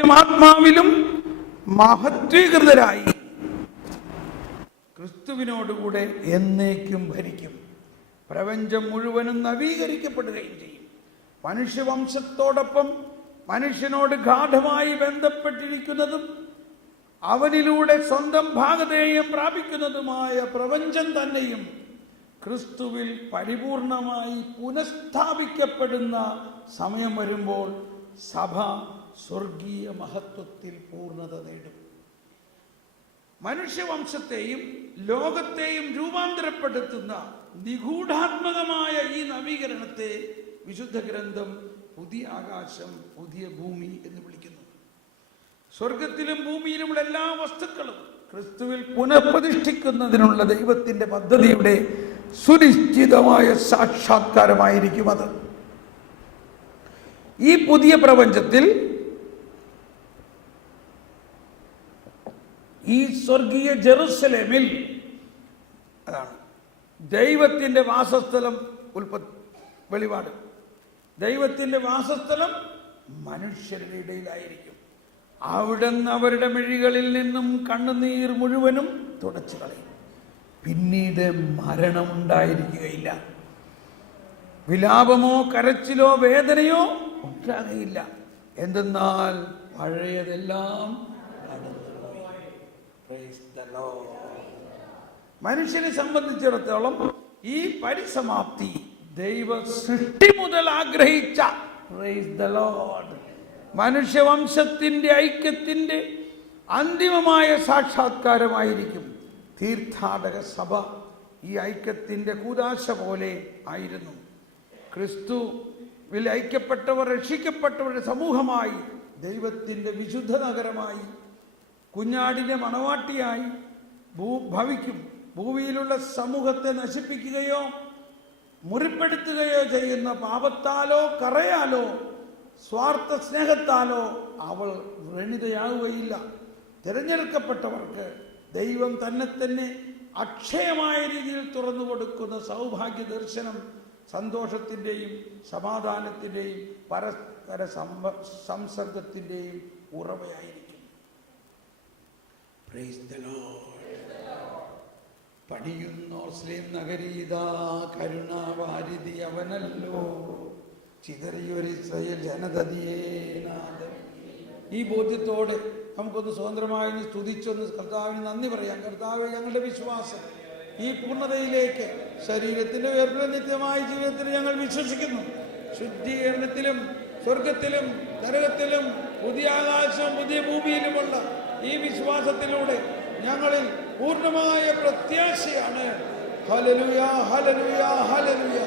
ശരീരത്തിലും ആത്മാവിലും മഹത്വീകൃതരായി ക്രിസ്തുവിനോടുകൂടെ എന്നേക്കും ഭരിക്കും. പ്രപഞ്ചം മുഴുവനും നവീകരിക്കപ്പെടുകയും ചെയ്യും. മനുഷ്യവംശത്തോടൊപ്പം മനുഷ്യനോട് ഗാഢമായി ബന്ധപ്പെട്ടിരിക്കുന്നതും അവനിലൂടെ സ്വന്തം ഭാഗധേയം പ്രാപിക്കുന്നതുമായ പ്രപഞ്ചം തന്നെയും ക്രിസ്തുവിൽ പരിപൂർണമായി പുനഃസ്ഥാപിക്കപ്പെടുന്ന സമയം വരുമ്പോൾ സഭ സ്വർഗീയ മഹത്വത്തിൽ പൂർണ്ണത നേടും. മനുഷ്യവംശത്തെയും ലോകത്തെയും രൂപാന്തരപ്പെടുത്തുന്ന നിഗൂഢാത്മകമായ ഈ നവീകരണത്തെ വിശുദ്ധ ഗ്രന്ഥം പുതിയ ആകാശം പുതിയ ഭൂമി എന്ന് വിളിക്കുന്നു. സ്വർഗത്തിലും ഭൂമിയിലുമുള്ള എല്ലാ വസ്തുക്കളും ക്രിസ്തുവിൽ പുനഃപ്രതിഷ്ഠിക്കുന്നതിനുള്ള ദൈവത്തിന്റെ പദ്ധതിയുടെ സുനിശ്ചിതമായ സാക്ഷാത്കാരമായിരിക്കും അത്. ഈ പുതിയ പ്രപഞ്ചത്തിൽ ഈ സ്വർഗീയ ജെറുസലേമിൽ അതാണ് ദൈവത്തിന്റെ വാസസ്ഥലം. വെളിപാട് ദൈവത്തിന്റെ വാസസ്ഥലം മനുഷ്യരുടെ ഇടയിലായിരിക്കും. അവിടുന്ന് അവരുടെ മിഴികളിൽ നിന്നും കണ്ണുനീർ മുഴുവനും തുടച്ചു കളയും. പിന്നീട് മരണമുണ്ടായിരിക്കുകയില്ല. വിലാപമോ കരച്ചിലോ വേദനയോ ഉണ്ടാകുകയില്ല. എന്തെന്നാൽ പഴയതെല്ലാം മനുഷ്യനെ സംബന്ധിച്ചിടത്തോളം ഈ പരിസമാപ്തി ദൈവ സൃഷ്ടി മുതൽ ആഗ്രഹിച്ച മനുഷ്യവംശത്തിന്റെ ഐക്യത്തിന്റെ അന്തിമമായ സാക്ഷാത്കാരമായിരിക്കും. തീർത്ഥാടക സഭ ഈ ഐക്യത്തിന്റെ കൂദാശ പോലെ ആയിരുന്നു. ക്രിസ്തുവിൽ ഐക്യപ്പെട്ടവർ രക്ഷിക്കപ്പെട്ടവരുടെ സമൂഹമായി ദൈവത്തിന്റെ വിശുദ്ധ നഗരമായി കുഞ്ഞാടിന്റെ മണവാട്ടിയായി ഭവിക്കും. ഭൂമിയിലുള്ള സമൂഹത്തെ നശിപ്പിക്കുകയോ മുറിപ്പെടുത്തുകയോ ചെയ്യുന്ന പാപത്താലോ കറയാലോ സ്വാർത്ഥ സ്നേഹത്താലോ അവൾ വ്രണിതയാവുകയില്ല. തിരഞ്ഞെടുക്കപ്പെട്ടവർക്ക് ദൈവം തന്നെ അക്ഷയമായ രീതിയിൽ തുറന്നു കൊടുക്കുന്ന സൗഭാഗ്യ ദർശനം സന്തോഷത്തിൻ്റെയും സമാധാനത്തിൻ്റെയും പരസ്പര സംസർഗത്തിൻ്റെയും ഉറവയായിരിക്കും. Praise the lord. പണിയുന്നോർസ്ലേം നഗരീതാ കരുണാവാരിധി അവനല്ലോ ചിതറിയൊരിസ്രയേൽ ജനതതിയേനാഥൻ. ഈ ബോധ്യത്തോടെ നമുക്കൊന്ന് സ്വതന്ത്രമായി സ്തുതിച്ചൊന്ന് കർത്താവിന് നന്ദി പറയാം. കർത്താവേ, ഞങ്ങളുടെ വിശ്വാസം ഈ പൂർണ്ണതയിലേക്ക് ശരീരത്തിന്റെ ഉയർപ്പിലും നിത്യമായ ജീവിതത്തിൽ ഞങ്ങൾ വിശ്വസിക്കുന്നു. ശുദ്ധീകരണത്തിലും സ്വർഗത്തിലും നരകത്തിലും പുതിയ ആകാശവും പുതിയ ഭൂമിയിലുമുള്ള ഈ വിശ്വാസത്തിലൂടെ ഞങ്ങളിൽ പൂർണ്ണമായ പ്രത്യാശയാണ്. Hallelujah, hallelujah, hallelujah.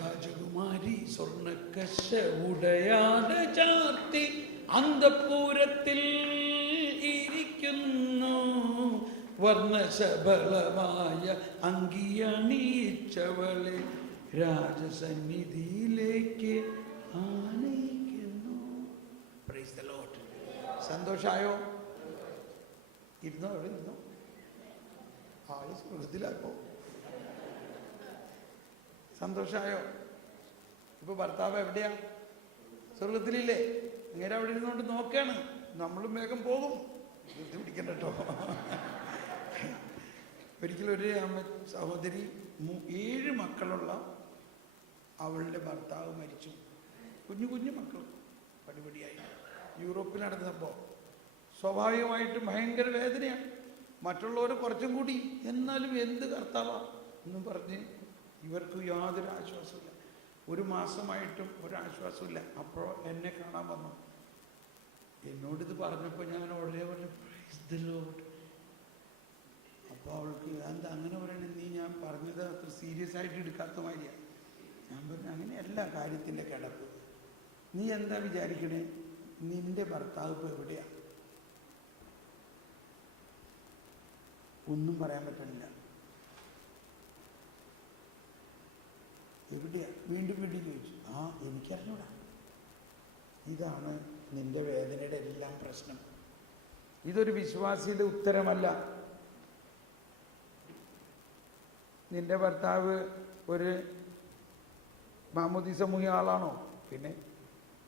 രാജകുമാരി സ്വർണ്ണക്കശ ഉടയാട ചാർത്തി അന്തഃപുരത്തിൽ ഇരിക്കുന്നു. വർണ്ണശബളമായ അങ്കിയണിയിച്ചവളെ രാജസന്നിധിയിലേക്ക് ആനയിക്കുന്നു. Praise the lord. സന്തോഷായോ? ഇരുന്നോ, അവിടെ ഇരുന്നോ. ആള് സുഖത്തിലാക്കോ? സന്തോഷായോ? ഇപ്പൊ ഭർത്താവ് എവിടെയാ? സ്വർഗത്തിലില്ലേ? അങ്ങനെ അവിടെ ഇരുന്നുകൊണ്ട് നോക്കാണ്. നമ്മളും വേഗം പോകും. ബുദ്ധി പിടിക്കണ്ട കേട്ടോ. ഒരിക്കലും ഒരു സഹോദരി 7 മക്കളുള്ള അവളുടെ ഭർത്താവ് മരിച്ചു. കുഞ്ഞു കുഞ്ഞു മക്കൾ പടിപടിയായി. യൂറോപ്പിൽ നടന്ന സംഭവം. സ്വാഭാവികമായിട്ടും ഭയങ്കര വേദനയാണ്. മറ്റുള്ളവർ കുറച്ചും കൂടി എന്നാലും എന്ത് കർത്താവാ എന്നും പറഞ്ഞ് ഇവർക്ക് യാതൊരു ആശ്വാസമില്ല. 1 മാസമായിട്ടും ഒരാശ്വാസമില്ല. അപ്പോൾ എന്നെ കാണാൻ വന്നു. എന്നോടിത് പറഞ്ഞപ്പോൾ ഞാൻ ഉടനെ പറഞ്ഞു, പ്രൈസ് ദി ലോർഡ്. അപ്പോൾ അവൾക്ക് എന്താ അങ്ങനെ പറയണേ, നീ ഞാൻ പറഞ്ഞത് അത്ര സീരിയസ് ആയിട്ട് എടുക്കാത്ത മാതിരിയാണ്. ഞാൻ പറഞ്ഞു, അങ്ങനെയല്ല കാര്യത്തിൻ്റെ കിടപ്പ്. നീ എന്താ വിചാരിക്കണേ, നിന്റെ ഭർത്താവ് ഇപ്പോൾ എവിടെയാ? ഒന്നും പറയാൻ പറ്റണില്ല. എവിടെയാ? വീണ്ടും വീണ്ടും ചോദിച്ചു. എനിക്കറിഞ്ഞൂടാ. ഇതാണ് നിന്റെ വേദനയുടെ എല്ലാം പ്രശ്നം. ഇതൊരു വിശ്വാസിയുടെ ഉത്തരമല്ല. നിന്റെ ഭർത്താവ് ഒരു മാമോദീസ മുങ്ങിയ ആളാണോ? പിന്നെ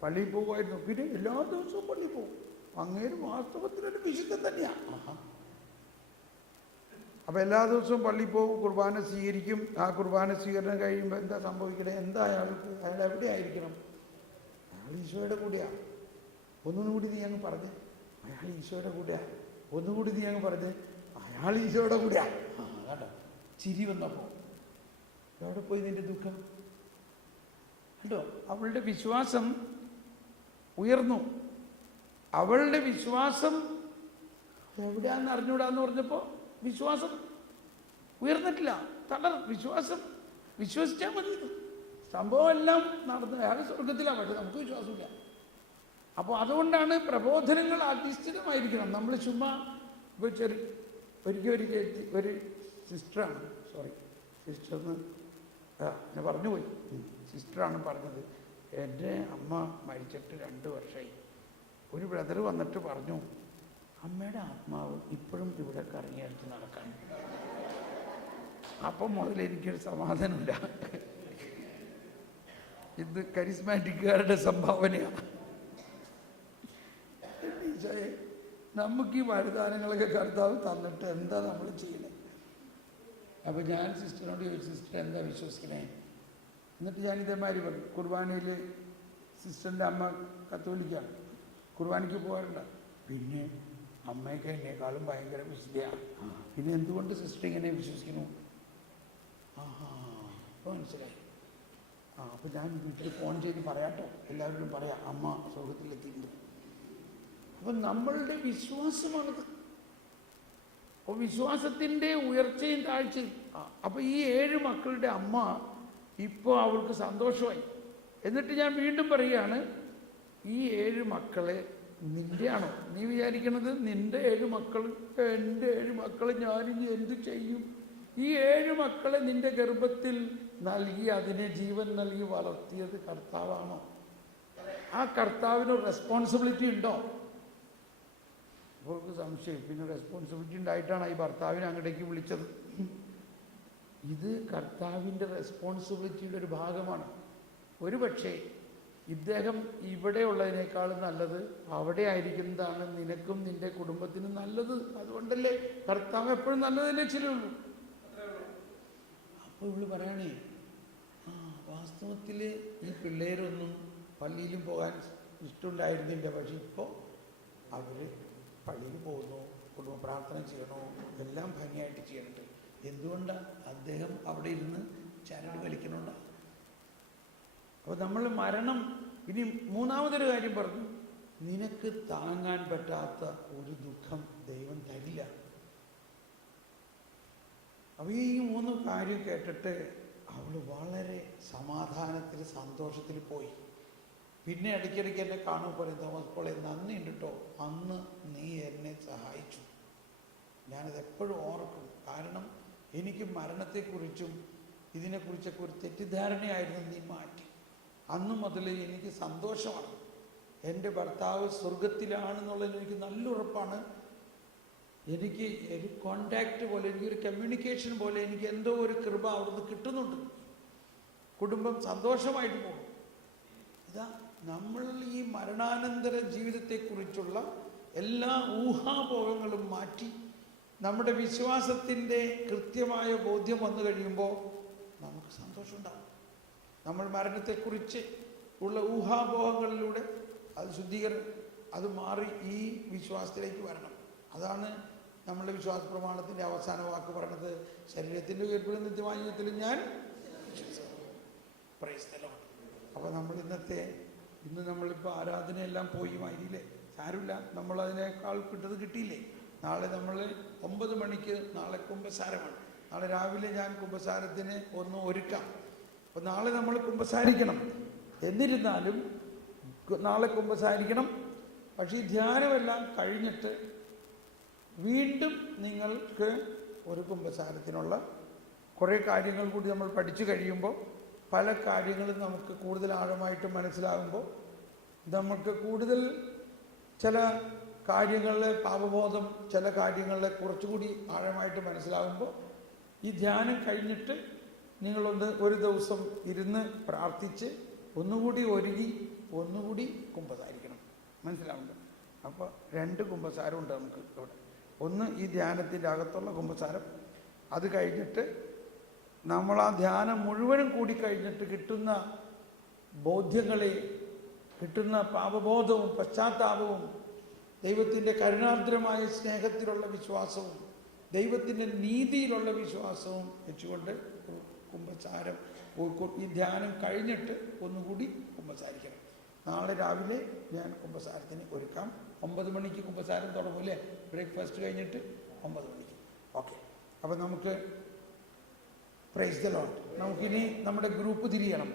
പള്ളിയിൽ പോകുമായിരുന്നു. പിന്നെ എല്ലാ ദിവസവും പള്ളിയിൽ പോകും. അങ്ങേര് വാസ്തവത്തിലൊരു വിശുദ്ധൻ തന്നെയാണ്. അപ്പം എല്ലാ ദിവസവും പള്ളിയിൽ പോകും, കുർബാന സ്വീകരിക്കും. ആ കുർബാന സ്വീകരണം കഴിയുമ്പോൾ എന്താ സംഭവിക്കണേ? എന്താ അയാൾ എവിടെ ആയിരിക്കണം? അയാൾ ഈശോയുടെ കൂടെയാണ്. ഒന്നുകൂടി നീ അങ്ങ് പറഞ്ഞ് അയാൾ ഈശോയുടെ കൂടെയാണ്. ഒന്നുകൂടി നീ അങ്ങ് പറഞ്ഞ് അയാൾ ഈശോയുടെ കൂടെയാണ്. കേട്ടോ, ചിരി വന്നപ്പോൾ എവിടെ പോയി നിന്റെ ദുഃഖം? കേട്ടോ, അവളുടെ വിശ്വാസം ഉയർന്നു. അവളുടെ വിശ്വാസം എവിടെയാണെന്ന് അറിഞ്ഞൂടാന്ന് പറഞ്ഞപ്പോൾ വിശ്വാസം ഉയർന്നിട്ടില്ല. വിശ്വാസം വിശ്വസിച്ചാൽ മതി. സംഭവം എല്ലാം നടന്നു. അയാൾ സ്വർഗത്തിലാണ്. പക്ഷെ നമുക്ക് വിശ്വാസമില്ല. അപ്പോൾ അതുകൊണ്ടാണ് പ്രബോധനങ്ങൾ അധിഷ്ഠിതമായിരിക്കണം. നമ്മൾ ചുമ്മാ ഇപ്പോൾ ഒരു സിസ്റ്ററാണ്, സിസ്റ്റർന്ന് ഞാൻ പറഞ്ഞുപോയി. സിസ്റ്ററാണ് പറഞ്ഞത്, എൻ്റെ അമ്മ മരിച്ചിട്ട് 2 വർഷമായി. ഒരു ബ്രദർ വന്നിട്ട് പറഞ്ഞു, അമ്മയുടെ ആത്മാവ് ഇപ്പോഴും ഇവിടെ കറങ്ങിയടിച്ച് നടക്കാൻ. അപ്പം മുതൽ എനിക്കൊരു സമാധാനമില്ല. ഇത് കരിസ്മാറ്റിക്കുകാരുടെ സംഭാവനയാണ്. നമുക്ക് ഈ വരദാനങ്ങളൊക്കെ കർത്താവ് തന്നിട്ട് എന്താ നമ്മൾ ചെയ്യണേ? അപ്പം ഞാൻ സിസ്റ്ററിനോട് ചോദിച്ചു, സിസ്റ്റർ എന്താ വിശ്വസിക്കണേ? എന്നിട്ട് ഞാൻ ഇതേമാതിരി പറഞ്ഞു. കുർബാനയിൽ സിസ്റ്ററിൻ്റെ അമ്മ കത്തോലിക്കാണ്, കുർബാനയ്ക്ക് പോകാറുണ്ട്. പിന്നെ അമ്മയൊക്കെ എന്നെക്കാളും ഭയങ്കര വിശുദ്ധയാണ്. പിന്നെ എന്തുകൊണ്ട് സിസ്റ്റർ ഇങ്ങനെ വിശ്വസിക്കുന്നു? അപ്പോൾ മനസ്സിലായി. അപ്പോൾ ഞാൻ വീട്ടിൽ ഫോൺ ചെയ്ത് പറയാട്ടോ, എല്ലാവരോടും പറയാം അമ്മ സ്വർഗത്തിലെത്തിയിട്ടുണ്ട്. അപ്പം നമ്മളുടെ വിശ്വാസമാണത്. അപ്പോൾ വിശ്വാസത്തിൻ്റെ ഉയർച്ചയും താഴ്ചയും. അപ്പോൾ ഈ 7 മക്കളുടെ അമ്മ ഇപ്പോൾ അവൾക്ക് സന്തോഷമായി. എന്നിട്ട് ഞാൻ വീണ്ടും പറയുകയാണ്, ഈ 7 മക്കളെ നിൻ്റെയാണോ? നീ വിചാരിക്കണത് നിൻ്റെ 7 മക്കൾ, എൻ്റെ 7 മക്കളെ ഞാനിനി എന്തു ചെയ്യും? ഈ 7 മക്കളെ നിൻ്റെ ഗർഭത്തിൽ നൽകി അതിനെ ജീവൻ നൽകി വളർത്തിയത് കർത്താവാണോ? ആ കർത്താവിന് റെസ്പോൺസിബിലിറ്റി ഉണ്ടോ? അവർക്ക് സംശയം. പിന്നെ റെസ്പോൺസിബിലിറ്റി ഉണ്ടായിട്ടാണ് ഈ ഭർത്താവിനെ അങ്ങോട്ടേക്ക് വിളിച്ചത്. ഇത് കർത്താവിൻ്റെ റെസ്പോൺസിബിലിറ്റിയുടെ ഒരു ഭാഗമാണ്. ഒരു പക്ഷേ ഇദ്ദേഹം ഇവിടെ ഉള്ളതിനേക്കാളും നല്ലത് അവിടെ ആയിരിക്കുന്നതാണ് നിനക്കും നിന്റെ കുടുംബത്തിനും നല്ലത്. അതുകൊണ്ടല്ലേ കർത്താവ് എപ്പോഴും നല്ലതല്ലേ ചിലയുള്ളൂ. അപ്പോൾ ഇവള് പറയണേ, വാസ്തവത്തിൽ ഈ പിള്ളേരൊന്നും പള്ളിയിലും പോകാൻ ഇഷ്ടമുണ്ടായിരുന്നില്ല. പക്ഷെ ഇപ്പോൾ അവർ പള്ളിയിൽ പോകുന്നു, കുടുംബ പ്രാർത്ഥന ചെയ്യണോ, എല്ലാം ഭംഗിയായിട്ട് ചെയ്യണുണ്ട്. എന്തുകൊണ്ടാണ്? അദ്ദേഹം അവിടെ ഇരുന്ന് ചരട് കളിക്കണുണ്ടാണ്. അപ്പോൾ നമ്മൾ മരണം. ഇനി 3-മതൊരു കാര്യം പറഞ്ഞു, നിനക്ക് താങ്ങാൻ പറ്റാത്ത ഒരു ദുഃഖം ദൈവം തരില്ല. അപ്പോൾ ഈ 3 കാര്യം കേട്ടിട്ട് അവൾ വളരെ സമാധാനത്തിൽ സന്തോഷത്തിൽ പോയി. പിന്നെ ഇടയ്ക്കിടയ്ക്ക് എന്നെ കാണുമ്പോൾ പറയും, തോമസ് പോളെ നന്ദിയുണ്ട് കേട്ടോ, അന്ന് നീ എന്നെ സഹായിച്ചു. ഞാനത് എപ്പോഴും ഓർക്കും. കാരണം എനിക്ക് മരണത്തെക്കുറിച്ചും ഇതിനെക്കുറിച്ചൊക്കെ ഒരു തെറ്റിദ്ധാരണയായിരുന്നു. നീ മാറ്റി. അന്നു മുതൽ എനിക്ക് സന്തോഷമാണ്. എൻ്റെ ഭർത്താവ് സ്വർഗത്തിലാണെന്നുള്ളതിന് എനിക്ക് നല്ല ഉറപ്പാണ്. എനിക്ക് ഒരു കോണ്ടാക്റ്റ് പോലെ, എനിക്കൊരു കമ്മ്യൂണിക്കേഷൻ പോലെ എനിക്ക് എന്തോ ഒരു കൃപ അവിടുന്ന് കിട്ടുന്നുണ്ട്. കുടുംബം സന്തോഷമായിട്ട് പോകും. ഇതാ നമ്മൾ ഈ മരണാനന്തര ജീവിതത്തെക്കുറിച്ചുള്ള എല്ലാ ഊഹാപോഹങ്ങളും മാറ്റി നമ്മുടെ വിശ്വാസത്തിൻ്റെ കൃത്യമായ ബോധ്യം വന്നു കഴിയുമ്പോൾ നമുക്ക് സന്തോഷമുണ്ടാകും. നമ്മൾ മരണത്തെക്കുറിച്ച് ഉള്ള ഊഹാപോഹങ്ങളിലൂടെ അത് മാറി ഈ വിശ്വാസത്തിലേക്ക് വരണം. അതാണ് നമ്മുടെ വിശ്വാസ പ്രമാണത്തിൻ്റെ അവസാന വാക്ക് പറഞ്ഞത്, ശരീരത്തിൻ്റെ ഉയർപ്പിലും നിത്യമായ ജീവിതത്തിലും ഞാൻ പ്രൈസ് ദി ലോർഡ്. അപ്പോൾ നമ്മൾ ഇന്ന് നമ്മളിപ്പോൾ ആരാധനയെല്ലാം പോയി മാറിയില്ലേ? സാരമില്ല, നമ്മളതിനേക്കാൾ കിട്ടിയില്ലേ? നാളെ നമ്മൾ 9 മണിക്ക് നാളെ കുമ്പസാരമാണ്. നാളെ രാവിലെ ഞാൻ കുമ്പസാരത്തിന് ഒന്ന് ഒരുക്കാം. അപ്പോൾ നാളെ നമ്മൾ കുമ്പസാരിക്കണം. എന്നിരുന്നാലും നാളെ കുമ്പസാരിക്കണം. പക്ഷേ ഈ ധ്യാനമെല്ലാം കഴിഞ്ഞിട്ട് വീണ്ടും നിങ്ങൾക്ക് ഒരു കുമ്പസാരത്തിനുള്ള കുറേ കാര്യങ്ങൾ കൂടി നമ്മൾ പഠിച്ചു കഴിയുമ്പോൾ പല കാര്യങ്ങളും നമുക്ക് കൂടുതൽ ആഴമായിട്ട് മനസ്സിലാകുമ്പോൾ നമുക്ക് കൂടുതൽ ചില കാര്യങ്ങളിലെ പാപബോധം, ചില കാര്യങ്ങളിലെ കുറച്ചുകൂടി ആഴമായിട്ട് മനസ്സിലാകുമ്പോൾ ഈ ധ്യാനം കഴിഞ്ഞിട്ട് നിങ്ങളൊന്ന് ഒരു ദിവസം ഇരുന്ന് പ്രാർത്ഥിച്ച് ഒന്നുകൂടി ഒരുങ്ങി ഒന്നുകൂടി കുമ്പസാരിക്കണം. മനസ്സിലാവുന്നുണ്ട്? അപ്പോൾ 2 കുമ്പസാരമുണ്ട് നമുക്ക് ഇവിടെ. ഒന്ന് ഈ ധ്യാനത്തിൻ്റെ അകത്തുള്ള കുമ്പസാരം, അത് കഴിഞ്ഞിട്ട് നമ്മൾ ആ ധ്യാനം മുഴുവനും കൂടി കഴിഞ്ഞിട്ട് കിട്ടുന്ന ബോധ്യങ്ങളെ, കിട്ടുന്ന പാപബോധവും പശ്ചാത്താപവും ദൈവത്തിൻ്റെ കരുണാർദ്രമായ സ്നേഹത്തിലുള്ള വിശ്വാസവും ദൈവത്തിൻ്റെ നീതിയിലുള്ള വിശ്വാസവും വെച്ചുകൊണ്ട് കുമ്പസാരം, ഈ ധ്യാനം കഴിഞ്ഞിട്ട് ഒന്നുകൂടി കുമ്പസാരിക്കണം. നാളെ രാവിലെ ഞാൻ കുമ്പസാരത്തിന് ഒരുക്കാം. 9 മണിക്ക് കുമ്പസാരം തുടങ്ങും അല്ലേ? ബ്രേക്ക്ഫാസ്റ്റ് കഴിഞ്ഞിട്ട് 9 മണിക്ക്. ഓക്കെ, അപ്പോൾ നമുക്ക് പ്രൈസ് ദി ലോർഡ്. നമുക്കിനി നമ്മുടെ ഗ്രൂപ്പ് തിരിയണം.